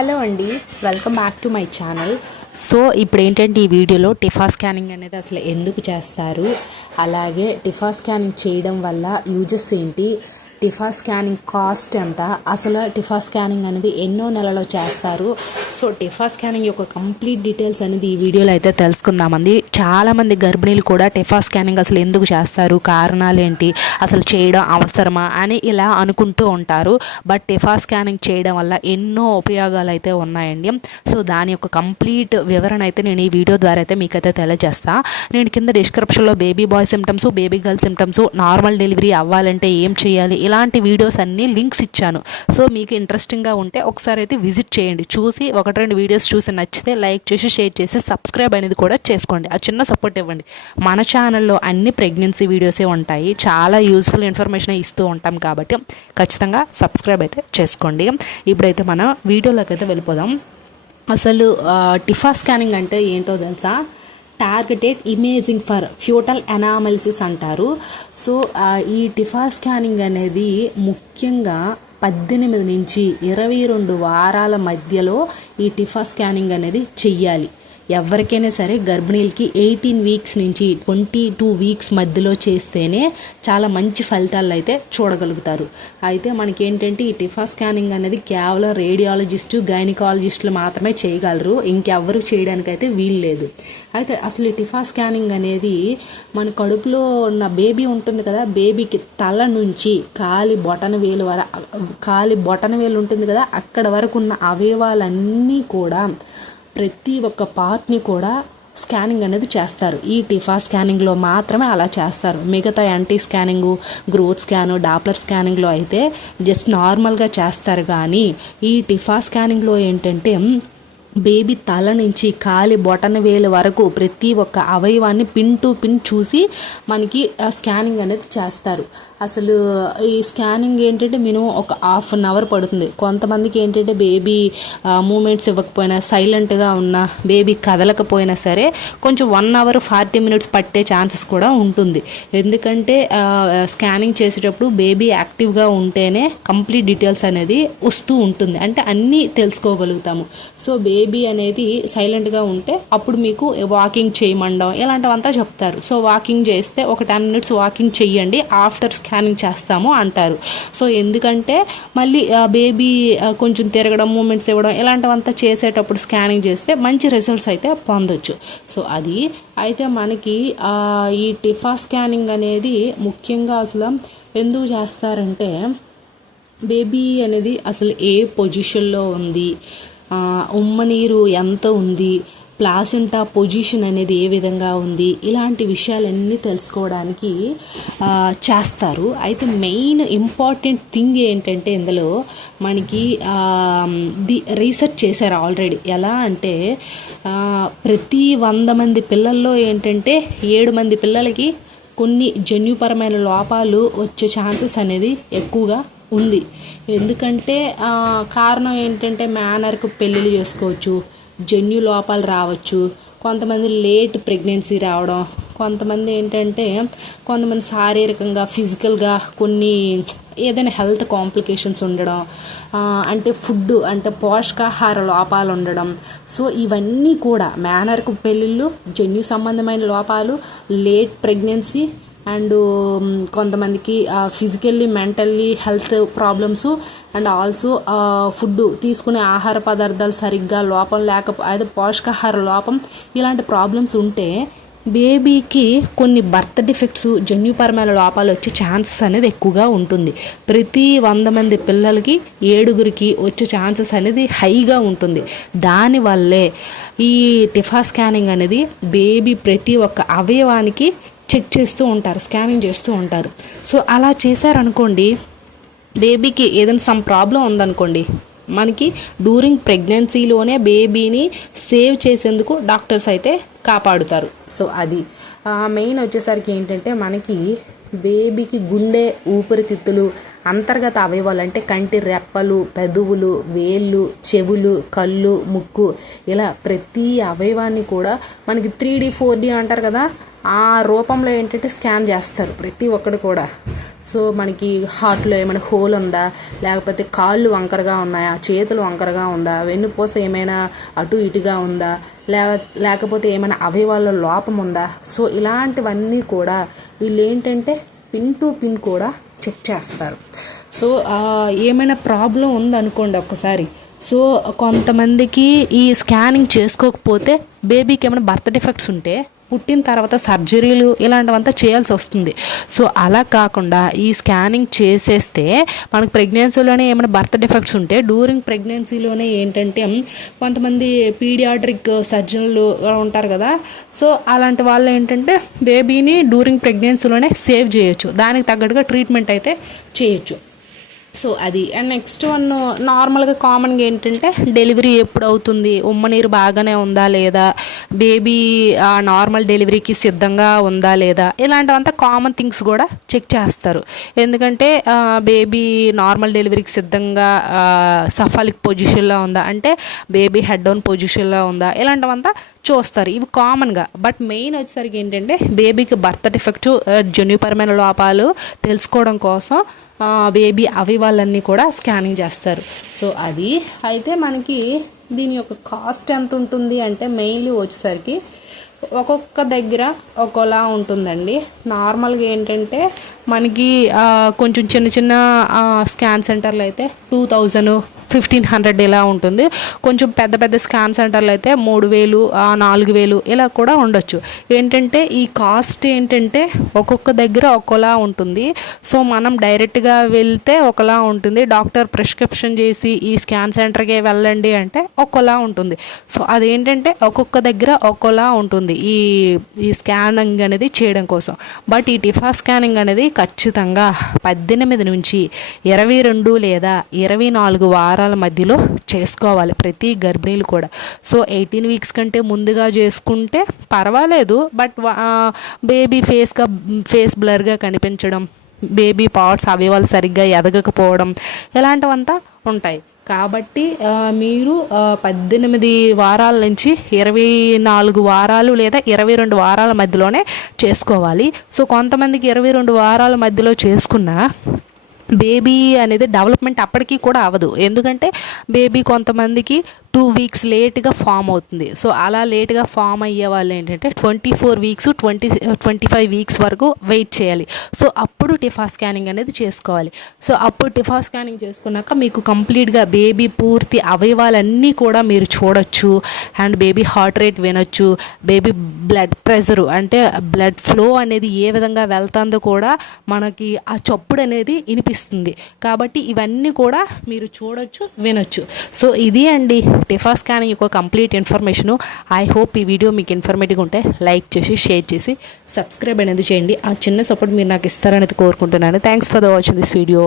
Hello అండి, welcome back to my channel. So ఇప్పుడు ఏంటంటే ఈ వీడియోలో టిఫా స్కానింగ్ అనేది అసలు ఎందుకు చేస్తారు, అలాగే టిఫా స్కానింగ్ చేయడం వల్ల యూజెస్ ఏంటి, టిఫా స్కానింగ్ కాస్ట్ ఎంత, అసలు టిఫా స్కానింగ్ అనేది ఎన్నో నెలలో చేస్తారు. సో టిఫా స్కానింగ్ యొక్క కంప్లీట్ డీటెయిల్స్ అనేది ఈ వీడియోలో అయితే తెలుసుకుందామండి. చాలామంది గర్భిణీలు కూడా టిఫా స్కానింగ్ అసలు ఎందుకు చేస్తారు, కారణాలు ఏంటి, అసలు చేయడం అవసరమా అని ఇలా అనుకుంటూ ఉంటారు. బట్ టిఫా స్కానింగ్ చేయడం వల్ల ఎన్నో ఉపయోగాలు అయితే ఉన్నాయండి. సో దాని యొక్క కంప్లీట్ వివరణ అయితే నేను ఈ వీడియో ద్వారా అయితే మీకైతే తెలియజేస్తా. నేను కింద డిస్క్రిప్షన్లో baby bye symptoms, baby girl symptoms, normal delivery అవ్వాలంటే ఏం చేయాలి, ఇలాంటి వీడియోస్ అన్నీ లింక్స్ ఇచ్చాను. సో మీకు ఇంట్రెస్టింగ్గా ఉంటే ఒకసారి అయితే విజిట్ చేయండి. చూసి 1-2 వీడియోస్ చూసి నచ్చితే లైక్ చేసి షేర్ చేసి సబ్స్క్రైబ్ అనేది కూడా చేసుకోండి. ఆ చిన్న సపోర్ట్ ఇవ్వండి. మన ఛానల్లో అన్ని ప్రెగ్నెన్సీ వీడియోసే ఉంటాయి, చాలా యూస్ఫుల్ ఇన్ఫర్మేషన్ ఇస్తూ ఉంటాం కాబట్టి ఖచ్చితంగా సబ్స్క్రైబ్ అయితే చేసుకోండి. ఇప్పుడైతే మన వీడియోలోకి అయితే వెళ్ళిపోదాం. అసలు టిఫా స్కానింగ్ అంటే ఏంటో తెలుసా? టార్గెటెడ్ ఇమేజింగ్ ఫర్ ఫ్యూటల్ అనామలిసిస్ అంటారు. సో ఈ టిఫా స్కానింగ్ అనేది ముఖ్యంగా 18 నుంచి 22 వారాల మధ్యలో ఈ టిఫా స్కానింగ్ అనేది చెయ్యాలి. ఎవరికైనా సరే గర్భిణీలకి 18 వీక్స్ నుంచి 22 వీక్స్ మధ్యలో చేస్తేనే చాలా మంచి ఫలితాలు అయితే చూడగలుగుతారు. అయితే మనకేంటంటే ఈ టిఫా స్కానింగ్ అనేది కేవలం రేడియాలజిస్టు, గైనకాలజిస్టులు మాత్రమే చేయగలరు, ఇంకెవ్వరు చేయడానికైతే వీలు లేదు. అయితే అసలు ఈ టిఫా స్కానింగ్ అనేది మన కడుపులో ఉన్న బేబీ ఉంటుంది కదా, బేబీకి తల నుంచి కాలి బొటన వేలు ఉంటుంది కదా, అక్కడ వరకు ఉన్న అవయవాలన్నీ కూడా ప్రతి ఒక్క పార్ట్ని కూడా స్కానింగ్ అనేది చేస్తారు. ఈ టిఫా స్కానింగ్లో మాత్రమే అలా చేస్తారు. మిగతా anti scanning, growth scan, doppler స్కానింగ్లో అయితే జస్ట్ నార్మల్గా చేస్తారు. కానీ ఈ టిఫా స్కానింగ్లో ఏంటంటే బేబీ తల నుంచి కాలి బొటన వేలు వరకు ప్రతి ఒక్క అవయవాన్ని పిన్ టు పిన్ చూసి మనకి స్కానింగ్ అనేది చేస్తారు. అసలు ఈ స్కానింగ్ ఏంటంటే మినిమం ఒక ½ అన్ అవర్ పడుతుంది. కొంతమందికి ఏంటంటే బేబీ మూమెంట్స్ ఇవ్వకపోయినా, సైలెంట్గా ఉన్న బేబీ కదలకపోయినా సరే కొంచెం 1 అవర్ 40 మినిట్స్ పట్టే ఛాన్సెస్ కూడా ఉంటుంది. ఎందుకంటే స్కానింగ్ చేసేటప్పుడు బేబీ యాక్టివ్గా ఉంటేనే కంప్లీట్ డీటెయిల్స్ అనేది వస్తూ ఉంటుంది, అంటే అన్నీ తెలుసుకోగలుగుతాము. సో బేబీ అనేది సైలెంట్గా ఉంటే అప్పుడు మీకు వాకింగ్ చేయమండం ఇలాంటివంతా చెప్తారు. సో వాకింగ్ చేస్తే ఒక 10 మినిట్స్ వాకింగ్ చెయ్యండి, ఆఫ్టర్ స్కానింగ్ చేస్తాము అంటారు. సో ఎందుకంటే మళ్ళీ బేబీ కొంచెం తిరగడం, మూమెంట్స్ ఇవ్వడం ఇలాంటివంతా చేసేటప్పుడు స్కానింగ్ చేస్తే మంచి రిజల్ట్స్ అయితే పొందొచ్చు. సో అది అయితే మనకి ఈ టిఫా స్కానింగ్ అనేది ముఖ్యంగా అసలు ఎందుకు చేస్తారంటే బేబీ అనేది అసలు ఏ పొజిషన్లో ఉంది, ఉమ్మనీరు ఎంత ఉంది, ప్లాసెంటా పొజిషన్ అనేది ఏ విధంగా ఉంది, ఇలాంటి విషయాలన్నీ తెలుసుకోవడానికి చేస్తారు. అయితే మెయిన్ ఇంపార్టెంట్ థింగ్ ఏంటంటే ఇందులో మనకి రీసెర్చ్ చేశారు ఆల్రెడీ. ఎలా అంటే ప్రతి 100 మంది పిల్లల్లో ఏంటంటే 7 మంది పిల్లలకి కొన్ని జన్యుపరమైన లోపాలు వచ్చే ఛాన్సెస్ అనేది ఎక్కువగా ఉంది. ఎందుకంటే కారణం ఏంటంటే మేనర్కు పెళ్ళిళ్ళు చేసుకోవచ్చు, జన్యు లోపాలు రావచ్చు, కొంతమంది లేట్ ప్రెగ్నెన్సీ రావడం, కొంతమంది శారీరకంగా ఫిజికల్గా కొన్ని ఏదైనా హెల్త్ కాంప్లికేషన్స్ ఉండడం, అంటే ఫుడ్ అంటే పోషకాహార లోపాలు ఉండడం. సో ఇవన్నీ కూడా మేనర్కు పెళ్ళిళ్ళు, జన్యు సంబంధమైన లోపాలు, లేట్ ప్రెగ్నెన్సీ అండ్ కొంతమందికి physically mentally health problems and also food తీసుకునే ఆహార పదార్థాలు సరిగ్గా లోపం అదే పోషకాహార లోపం, ఇలాంటి ప్రాబ్లమ్స్ ఉంటే బేబీకి కొన్ని బర్త్ డిఫెక్ట్స్, జన్యుపరమైన లోపాలు వచ్చే ఛాన్సెస్ అనేది ఎక్కువగా ఉంటుంది. ప్రతి 100 మంది పిల్లలకి 7గురికి వచ్చే ఛాన్సెస్ అనేది హైగా ఉంటుంది. దానివల్లే ఈ టిఫా స్కానింగ్ అనేది బేబీ ప్రతి ఒక్క అవయవానికి చెక్ చేస్తూ ఉంటారు, స్కానింగ్ చేస్తూ ఉంటారు. సో అలా చేశారనుకోండి, బేబీకి ఏదైనా సమ్ ప్రాబ్లం ఉందనుకోండి, మనకి డ్యూరింగ్ ప్రెగ్నెన్సీలోనే బేబీని సేవ్ చేసేందుకు డాక్టర్స్ అయితే కాపాడుతారు. సో అది మెయిన్ వచ్చేసరికి ఏంటంటే మనకి బేబీకి గుండె, ఊపిరితిత్తులు, అంతర్గత అవయవాలు అంటే కంటి రెప్పలు, పెదవులు, వేళ్ళు, చెవులు, కళ్ళు, ముక్కు, ఇలా ప్రతి అవయవాన్ని కూడా మనకి 3D 4D అంటారు కదా, ఆ రూపంలో ఏంటంటే స్కాన్ చేస్తారు ప్రతి ఒక్కటి కూడా. సో మనకి హార్ట్లో ఏమైనా హోల్ ఉందా, లేకపోతే కాళ్ళు వంకరగా ఉన్నాయా, చేతులు వంకరగా ఉందా, వెన్నుపూస ఏమైనా అటు ఇటుగా ఉందా, లేకపోతే ఏమైనా అవయవాల్లో లోపం ఉందా. సో ఇలాంటివన్నీ కూడా వీళ్ళు ఏంటంటే పిన్ టు పిన్ కూడా చెక్ చేస్తారు. సో ఏమైనా ప్రాబ్లం ఉందనుకోండి ఒక్కసారి, సో కొంతమందికి ఈ స్కానింగ్ చేసుకోకపోతే బేబీకి ఏమైనా బర్త్ డిఫెక్ట్స్ ఉంటే పుట్టిన తర్వాత సర్జరీలు ఇలాంటివంతా చేయాల్సి వస్తుంది. సో అలా కాకుండా ఈ స్కానింగ్ చేసేస్తే మనకు ప్రెగ్నెన్సీలోనే ఏమైనా బర్త్ డిఫెక్ట్స్ ఉంటే డ్యూరింగ్ ప్రెగ్నెన్సీలోనే ఏంటంటే కొంతమంది పీడియాట్రిక్ సర్జన్లు ఉంటారు కదా, సో అలాంటి వాళ్ళు ఏంటంటే బేబీని డ్యూరింగ్ ప్రెగ్నెన్సీలోనే సేవ్ చేయొచ్చు, దానికి తగ్గట్టుగా ట్రీట్మెంట్ అయితే చేయొచ్చు. సో అది. అండ్ నెక్స్ట్ వన్ నార్మల్గా కామన్గా ఏంటంటే డెలివరీ ఎప్పుడు అవుతుంది, ఉమ్మనీరు బాగానే ఉందా లేదా, బేబీ నార్మల్ డెలివరీకి సిద్ధంగా ఉందా లేదా, ఇలాంటివంతా కామన్ థింగ్స్ కూడా చెక్ చేస్తారు. ఎందుకంటే బేబీ నార్మల్ డెలివరీకి సిద్ధంగా సఫాలిక్ పొజిషన్లో ఉందా అంటే బేబీ హెడ్ డౌన్ పొజిషన్లో ఉందా, ఇలాంటివంతా చూస్తారు. ఇవి కామన్గా. బట్ మెయిన్ వచ్చేసరికి ఏంటంటే బేబీకి బర్త్ డిఫెక్ట్, జన్యుపరమైన లోపాలు తెలుసుకోవడం కోసం బేబీ అవయవాలన్నీ కూడా స్కానింగ్ చేస్తారు. సో అది. అయితే మనకి దీని యొక్క కాస్ట్ ఎంత ఉంటుంది అంటే మెయిన్లీ వచ్చేసరికి ఒక్కొక్క దగ్గర ఒక్కోలా ఉంటుందండి. నార్మల్గా ఏంటంటే మనకి కొంచెం చిన్న చిన్న స్కాన్ సెంటర్లు అయితే 2000, 1500 ఇలా ఉంటుంది. కొంచెం పెద్ద పెద్ద స్కాన్ సెంటర్లు అయితే 3000, 4000 ఇలా కూడా ఉండొచ్చు. ఏంటంటే ఈ కాస్ట్ ఏంటంటే ఒక్కొక్క దగ్గర ఒక్కోలా ఉంటుంది. సో మనం డైరెక్ట్గా వెళ్తే ఒకలా ఉంటుంది, డాక్టర్ ప్రిస్క్రిప్షన్ చేసి ఈ స్కాన్ సెంటర్కే వెళ్ళండి అంటే ఒక్కోలా ఉంటుంది. సో అదేంటంటే ఒక్కొక్క దగ్గర ఒక్కోలా ఉంటుంది ఈ స్కానింగ్ అనేది చేయడం కోసం. బట్ ఈ టిఫా స్కానింగ్ అనేది ఖచ్చితంగా 18 నుంచి 22 లేదా 24 వారాల మధ్యలో చేసుకోవాలి ప్రతి గర్భిణీలు కూడా. సో 18 వీక్స్ కంటే ముందుగా చేసుకుంటే పర్వాలేదు, బట్ బేబీ ఫేస్ బ్లర్గా కనిపించడం, బేబీ పార్ట్స్ అవయవాలు సరిగ్గా ఎదగకపోవడం ఇలాంటివంతా ఉంటాయి. కాబట్టి మీరు 18 వారాల నుంచి 24 వారాలు లేదా 22 వారాల మధ్యలోనే చేసుకోవాలి. సో కొంతమందికి 22 వారాల మధ్యలో చేసుకున్న బేబీ అనేది డెవలప్మెంట్ అప్పటికీ కూడా అవ్వదు. ఎందుకంటే బేబీ కొంతమందికి 2 వీక్స్ లేట్గా ఫామ్ అవుతుంది. సో అలా లేట్గా ఫామ్ అయ్యే వాళ్ళు ఏంటంటే 24 వీక్స్ 25 వీక్స్ వరకు వెయిట్ చేయాలి. సో అప్పుడు టిఫా స్కానింగ్ అనేది చేసుకోవాలి. సో అప్పుడు టిఫా స్కానింగ్ చేసుకున్నాక మీకు కంప్లీట్గా బేబీ పూర్తి అవయవాలన్నీ కూడా మీరు చూడొచ్చు. అండ్ బేబీ హార్ట్ రేట్ వినొచ్చు, బేబీ బ్లడ్ ప్రెషరు అంటే బ్లడ్ ఫ్లో అనేది ఏ విధంగా వెళ్తుందో కూడా మనకి ఆ చప్పుడు అనేది వినిపిస్తుంది. కాబట్టి ఇవన్నీ కూడా మీరు చూడొచ్చు, వినొచ్చు. సో ఇది అండి టిఫా స్కానింగ్ యొక్క కంప్లీట్ ఇన్ఫర్మేషను. ఐ హోప్ ఈ వీడియో మీకు ఇన్ఫర్మేటివ్గా ఉంటే లైక్ చేసి, షేర్ చేసి, సబ్స్క్రైబ్ అనేది చేయండి. ఆ చిన్న సపోర్ట్ మీరు నాకు ఇస్తారనేది కోరుకుంటున్నాను. Thanks for the watching this video.